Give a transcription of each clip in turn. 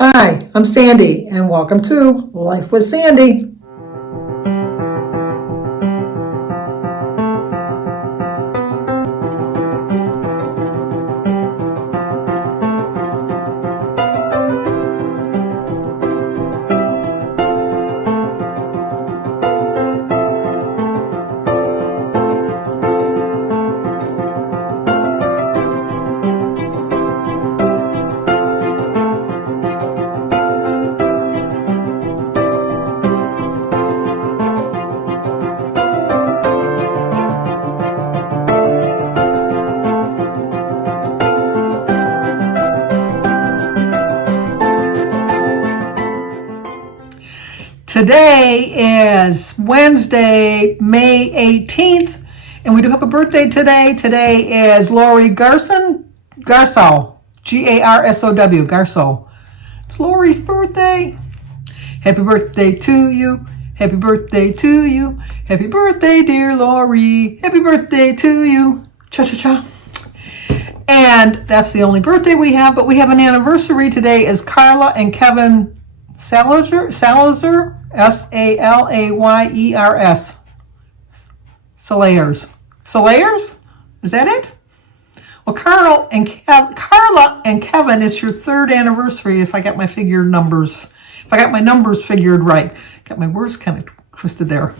Hi, I'm Sandy, and welcome to Life with Sandy. Today is Wednesday, May 18th, and we do have a birthday today. Today is Lori Garsow, Garsow, Garsow. It's Lori's birthday. Happy birthday to you. Happy birthday to you. Happy birthday, dear Lori. Happy birthday to you. Cha-cha-cha. And that's the only birthday we have, but we have an anniversary. Today is Carla and Kevin Salazar, Salayers. Salayers? Is that it? Well, Carla and Kevin, it's your third anniversary if I got my numbers figured right. Got my words kind of twisted there.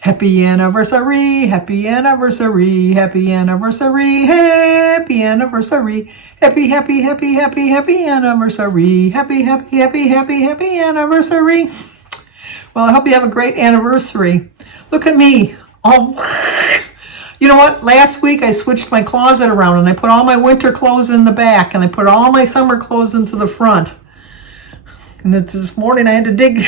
Happy anniversary, happy anniversary, happy anniversary, happy anniversary, happy anniversary, happy anniversary. Well, I hope you have a great anniversary. Look at me. Oh, you know what? Last week I switched my closet around and I put all my winter clothes in the back and I put all my summer clothes into the front. And this morning I had to dig,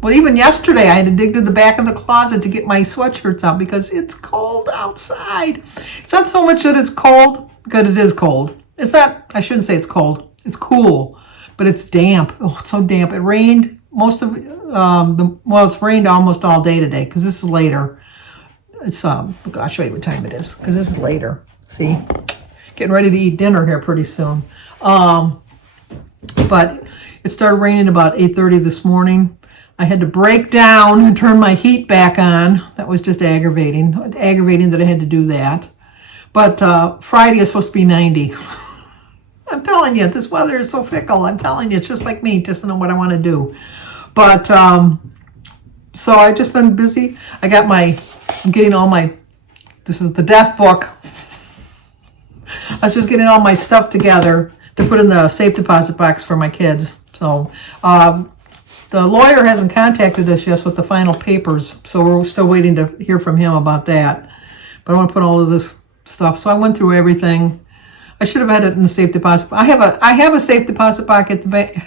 well, even yesterday I had to dig to the back of the closet to get my sweatshirts out because it's cold outside. It's not so much that it's cold, because it is cold. It's not, I shouldn't say it's cold. It's cool, but it's damp. Oh, it's so damp. It rained most of it's rained almost all day today because this is later. It's I'll show you what time it is because this is later. See, getting ready to eat dinner here pretty soon. But it started raining about 8:30 this morning. I had to break down and turn my heat back on. That was just aggravating that I had to do that. But Friday is supposed to be 90. I'm telling you, this weather is so fickle. I'm telling you, it's just like me, just to know what I want to do. But so I've just been busy. I'm getting all my, this is the death book. I was just getting all my stuff together to put in the safe deposit box for my kids. So the lawyer hasn't contacted us yet with the final papers, so we're still waiting to hear from him about that. But I want to put all of this stuff. So I went through everything. I should have had it in the safe deposit. I have a safe deposit box at the bank.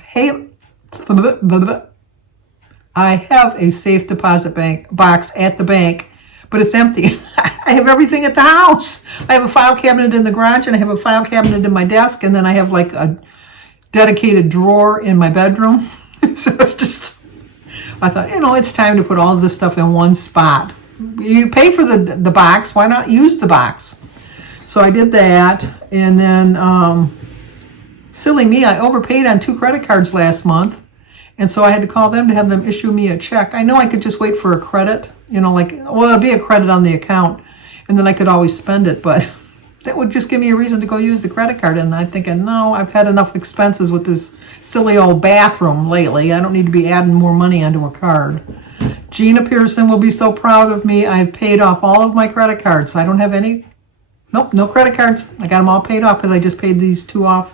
I have a safe deposit box at the bank, but it's empty. I have everything at the house. I have a file cabinet in the garage, and I have a file cabinet in my desk, and then I have like a dedicated drawer in my bedroom. So it's just, I thought, it's time to put all of this stuff in one spot. You pay for the box, why not use the box? So I did that, and then, silly me, I overpaid on 2 credit cards last month. And so I had to call them to have them issue me a check. I know I could just wait for a credit, it'll be a credit on the account, and then I could always spend it, but that would just give me a reason to go use the credit card. And I'm thinking, no, I've had enough expenses with this silly old bathroom lately. I don't need to be adding more money onto a card. Gina Pearson will be so proud of me. I've paid off all of my credit cards. I don't have any, no credit cards. I got them all paid off because I just paid these 2 off.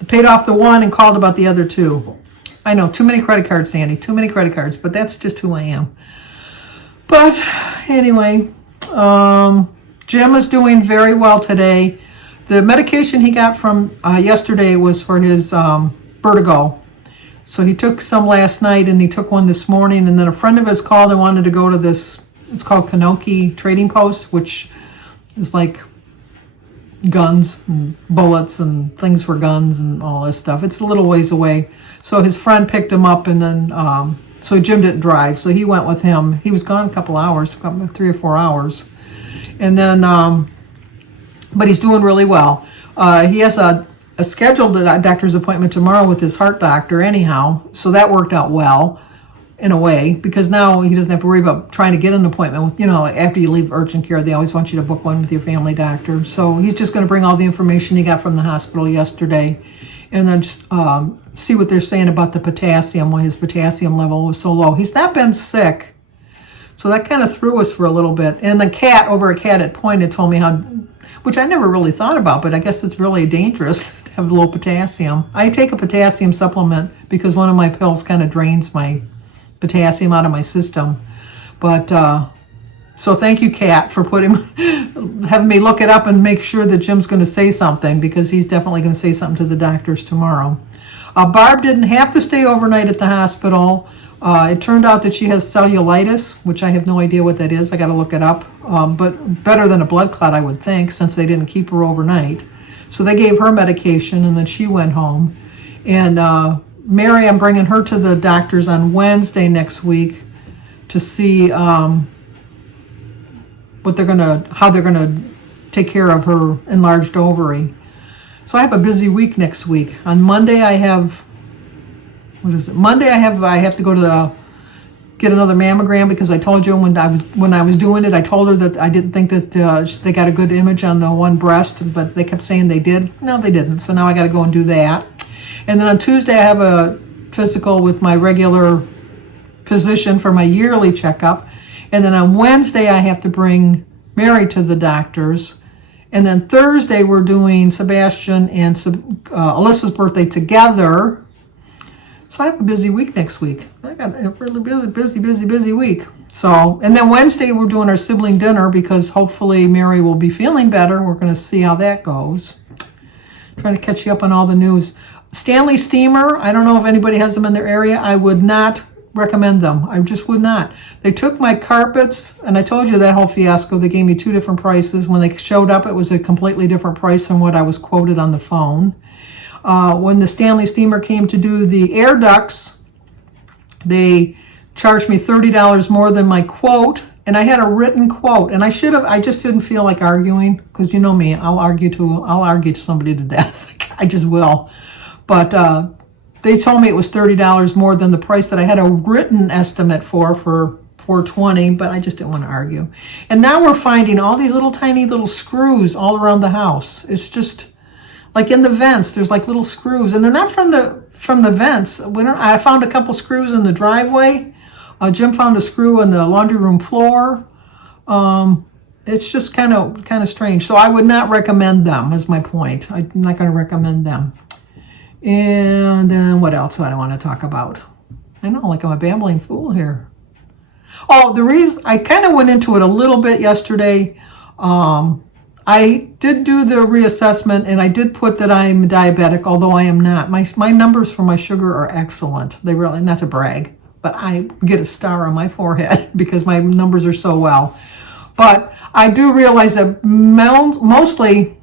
I paid off the one and called about the other 2. I know, too many credit cards, Sandy, too many credit cards, but that's just who I am. But anyway, Jim is doing very well today. The medication he got from yesterday was for his vertigo. So he took some last night and he took one this morning, and then a friend of his called and wanted to go to this, it's called Kanoki Trading Post, which is like guns and bullets and things for guns and all this stuff. It's a little ways away. So his friend picked him up, and then so Jim didn't drive, so he went with him. He was gone a couple hours, 3 or 4 hours. And then, but he's doing really well. He has a scheduled a doctor's appointment tomorrow with his heart doctor anyhow, so that worked out well in a way, because now he doesn't have to worry about trying to get an appointment with, after you leave urgent care, they always want you to book one with your family doctor. So he's just going to bring all the information he got from the hospital yesterday, and then just see what they're saying about the potassium, why his potassium level was so low. He's not been sick, so that kind of threw us for a little bit. And the cat over at Cat at Point had told me how, which I never really thought about, but I guess it's really dangerous to have low potassium. I take a potassium supplement because one of my pills kind of drains my potassium out of my system. But so thank you, Kat, for having me look it up and make sure that Jim's going to say something, because he's definitely going to say something to the doctors tomorrow. Barb didn't have to stay overnight at the hospital. It turned out that she has cellulitis, which I have no idea what that is. I got to look it up. But better than a blood clot, I would think, since they didn't keep her overnight. So they gave her medication, and then she went home. And Mary, I'm bringing her to the doctors on Wednesday next week to see how they're gonna take care of her enlarged ovary. So I have a busy week next week. On Monday I have, Monday I have to go to get another mammogram, because I told you when I was doing it, I told her that I didn't think that they got a good image on the one breast, but they kept saying they did. No, they didn't. So now I got to go and do that. And then on Tuesday, I have a physical with my regular physician for my yearly checkup. And then on Wednesday, I have to bring Mary to the doctors. And then Thursday, we're doing Sebastian and Alyssa's birthday together. So I have a busy week next week. I got a really busy week. So, and then Wednesday, we're doing our sibling dinner, because hopefully Mary will be feeling better. We're going to see how that goes. Trying to catch you up on all the news. Stanley Steamer, I don't know if anybody has them in their area. I would not recommend them. I just would not. They took my carpets, and I told you that whole fiasco. They gave me 2 different prices. When they showed up, it was a completely different price than what I was quoted on the phone. When the Stanley Steamer came to do the air ducts, they charged me $30 more than my quote, and I had a written quote, and I just didn't feel like arguing, because you know me, I'll argue somebody to death. I just will. But they told me it was $30 more than the price that I had a written estimate for $420, but I just didn't want to argue. And now we're finding all these tiny little screws all around the house. It's just like in the vents, there's like little screws, and they're not from the vents. I found a couple screws in the driveway. Jim found a screw in the laundry room floor. It's just kind of strange. So I would not recommend them, is my point. I'm not going to recommend them. And then what else do I want to talk about? I know, like I'm a babbling fool here. Oh, the reason I kind of went into it a little bit yesterday. I did do the reassessment, and I did put that I'm diabetic, although I am not. My numbers for my sugar are excellent. They really, not to brag, but I get a star on my forehead because my numbers are so well. But I do realize that mostly,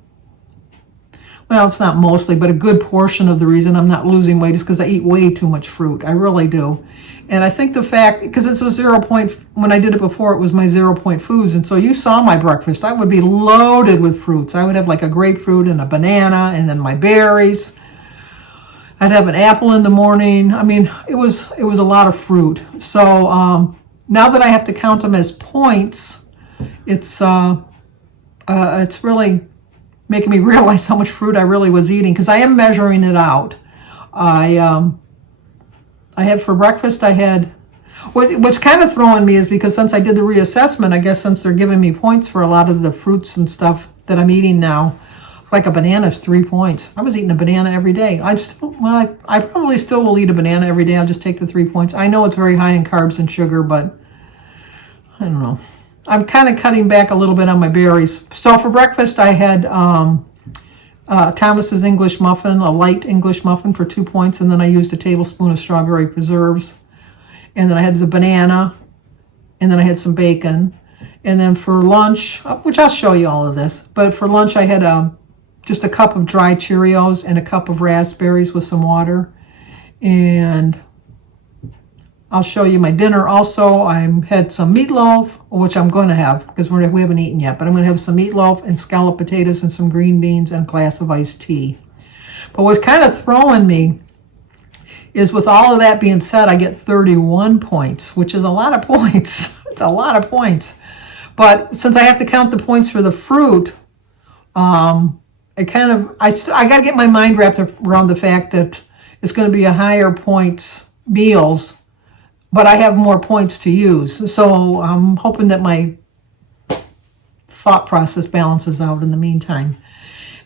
well, it's not mostly, but a good portion of the reason I'm not losing weight is because I eat way too much fruit. I really do. And I think the fact, because it's a 0 point, when I did it before, it was my 0 point foods. And so you saw my breakfast. I would be loaded with fruits. I would have like a grapefruit and a banana and then my berries. I'd have an apple in the morning. I mean, it was a lot of fruit. So now that I have to count them as points, it's really making me realize how much fruit I really was eating, because I am measuring it out. I had for breakfast, what's kind of throwing me is because since I did the reassessment, I guess since they're giving me points for a lot of the fruits and stuff that I'm eating now, like a banana is 3 points. I was eating a banana every day. I probably still will eat a banana every day. I'll just take the 3 points. I know it's very high in carbs and sugar, but I don't know. I'm kind of cutting back a little bit on my berries. So for breakfast, I had Thomas's English muffin, a light English muffin for 2 points, and then I used a tablespoon of strawberry preserves. And then I had the banana, and then I had some bacon. And then for lunch, which I'll show you all of this, but for lunch I had just a cup of dry Cheerios and a cup of raspberries with some water. And I'll show you my dinner also. I had some meatloaf, which I'm going to have because we haven't eaten yet, but I'm going to have some meatloaf and scalloped potatoes and some green beans and a glass of iced tea. But what's kind of throwing me is, with all of that being said, I get 31 points, which is a lot of points. It's a lot of points. But since I have to count the points for the fruit, I got to get my mind wrapped around the fact that it's going to be a higher points meals, but I have more points to use. So I'm hoping that my thought process balances out in the meantime.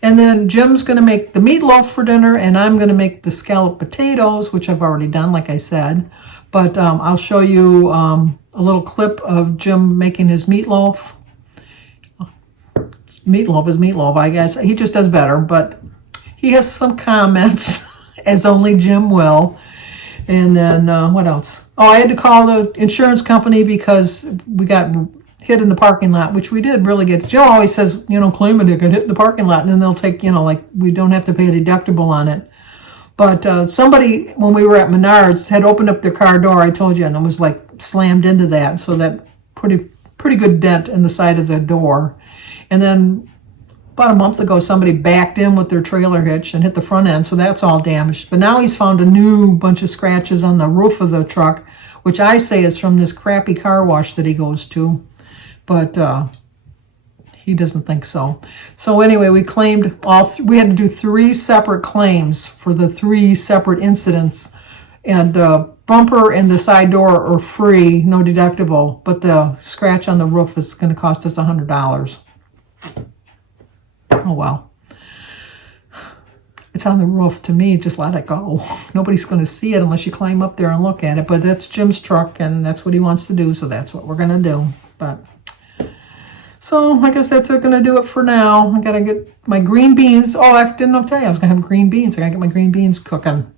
And then Jim's going to make the meatloaf for dinner, and I'm going to make the scalloped potatoes, which I've already done, like I said. But I'll show you a little clip of Jim making his meatloaf. Meatloaf is meatloaf, I guess. He just does better, but he has some comments, as only Jim will. And then what else? Oh, I had to call the insurance company because we got hit in the parking lot, which we did really get. Joe always says, claim it, got hit in the parking lot, and then they'll take, like we don't have to pay a deductible on it. But somebody, when we were at Menards, had opened up their car door, I told you, and it was like slammed into that, so that pretty good dent in the side of the door. And then about a month ago, somebody backed in with their trailer hitch and hit the front end, so that's all damaged. But now he's found a new bunch of scratches on the roof of the truck, which I say is from this crappy car wash that he goes to. But he doesn't think so. So anyway, we claimed we had to do 3 separate claims for the 3 separate incidents. And the bumper and the side door are free, no deductible. But the scratch on the roof is going to cost us $100. Oh, well. It's on the roof. To me, just let it go. Nobody's going to see it unless you climb up there and look at it. But that's Jim's truck, and that's what he wants to do, so that's what we're going to do. But so I guess that's going to do it for now. I got to get my green beans. Oh, I didn't tell you I was going to have green beans. I got to get my green beans cooking.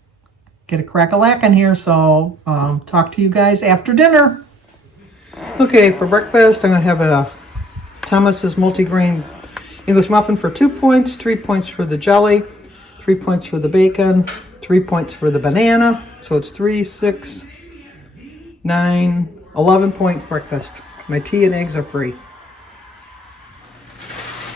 Get a crack-a-lackin' here, so talk to you guys after dinner. Okay, for breakfast, I'm going to have a Thomas's multigrain English muffin for 2 points, 3 points for the jelly, 3 points for the bacon, 3 points for the banana. So it's 3, 6, 9, 11-point breakfast. My tea and eggs are free.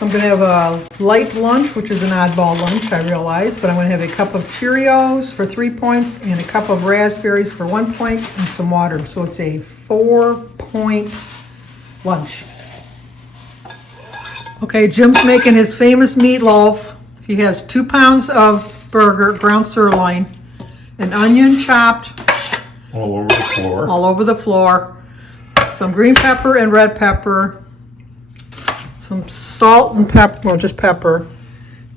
I'm going to have a light lunch, which is an oddball lunch, I realize, but I'm going to have a cup of Cheerios for 3 points and a cup of raspberries for 1 point and some water. So it's a 4-point lunch. Okay, Jim's making his famous meatloaf. He has 2 pounds of burger, ground sirloin, an onion chopped all over the floor. All over the floor. Some green pepper and red pepper. Some salt and pepper, well, just pepper,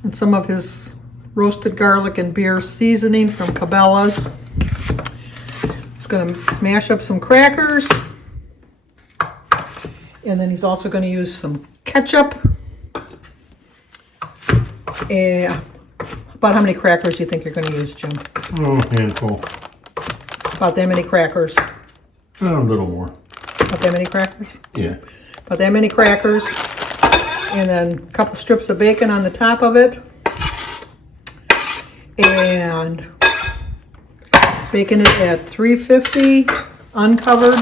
and some of his roasted garlic and beer seasoning from Cabela's. He's going to smash up some crackers, and then he's also going to use some ketchup. And about how many crackers do you think you're going to use, Jim? Oh, handful. About that many crackers? A little more. About that many crackers? Yeah. About that many crackers. And then a couple strips of bacon on the top of it. And baking it at 350, uncovered.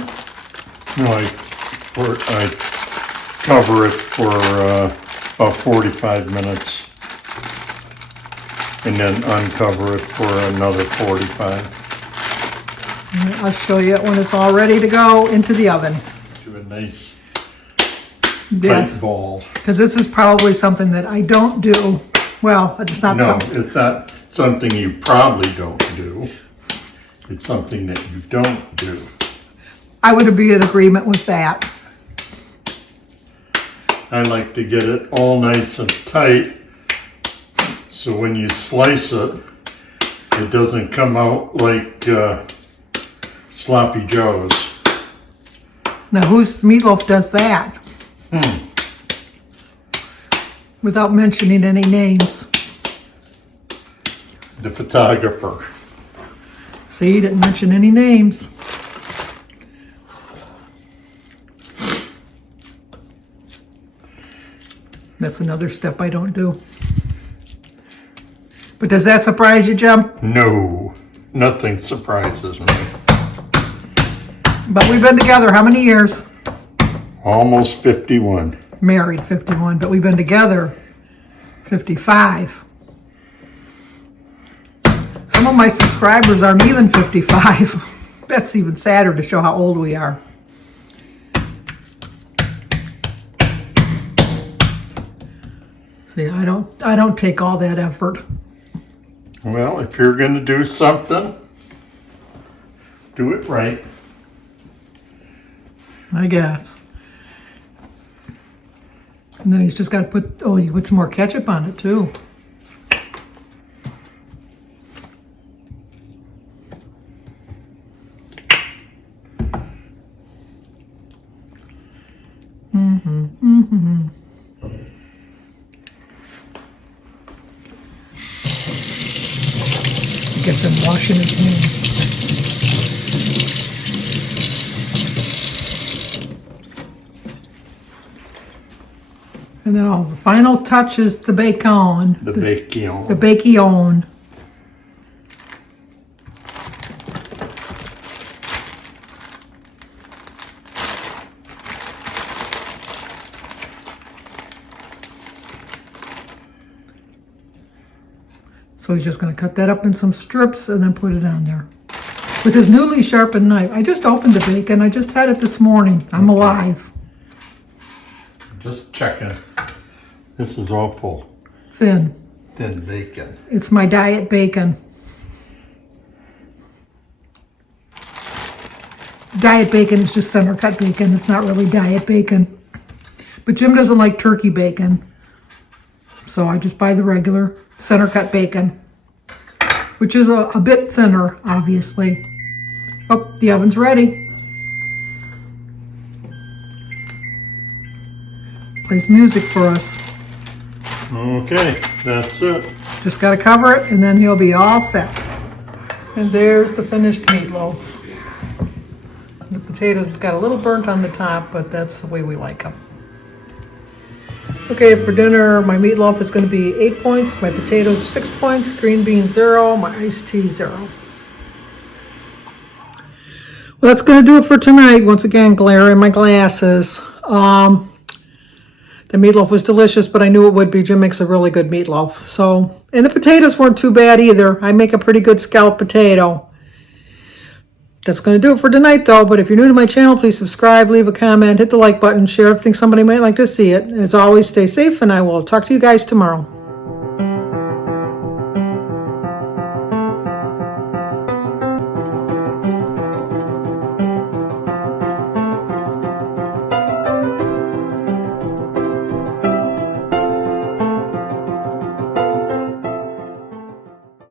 No, I cover it for about 45 minutes. And then uncover it for another 45. I'll show you when it's all ready to go into the oven. Do a nice Yes. tight ball. Because this is probably something that I don't do. Well, it's not No, something. it's not something you probably don't do. It's something that you don't do. I would be in agreement with that. I like to get it all nice and tight, so when you slice it, it doesn't come out like Sloppy Joe's. Now, whose meatloaf does that? Without mentioning any names. The photographer. See, he didn't mention any names. That's another step I don't do. But does that surprise you, Jim? No, nothing surprises me. But we've been together how many years? Almost 51. Married 51, but we've been together 55. Some of my subscribers aren't even 55. That's even sadder to show how old we are. See, I don't take all that effort. Well, if you're going to do something, do it right. I guess. And then he's just got to put, oh, you put some more ketchup on it too. Get them washing his hands. And then the final touch is the bacon. The bacon. The bacon. So he's just going to cut that up in some strips and then put it on there. With his newly sharpened knife. I just opened the bacon. I just had it this morning. I'm alive. Just checking. This is awful Thin bacon. It's my diet bacon. Diet bacon is just center cut bacon. It's not really diet bacon. But Jim doesn't like turkey bacon. So I just buy the regular center cut bacon, which is a bit thinner, obviously. Oh, the oven's ready. Plays music for us. Okay, that's it. Just got to cover it and then he'll be all set. And there's the finished meatloaf. The potatoes got a little burnt on the top, but that's the way we like them. Okay, for dinner, my meatloaf is going to be 8 points, my potatoes 6 points, green beans 0, my iced tea 0. Well, that's going to do it for tonight. Once again, glare in my glasses. The meatloaf was delicious, but I knew it would be. Jim makes a really good meatloaf. So, and the potatoes weren't too bad either. I make a pretty good scalloped potato. That's going to do it for tonight, though. But if you're new to my channel, please subscribe, leave a comment, hit the like button, share if you think somebody might like to see it. As always, stay safe, and I will talk to you guys tomorrow.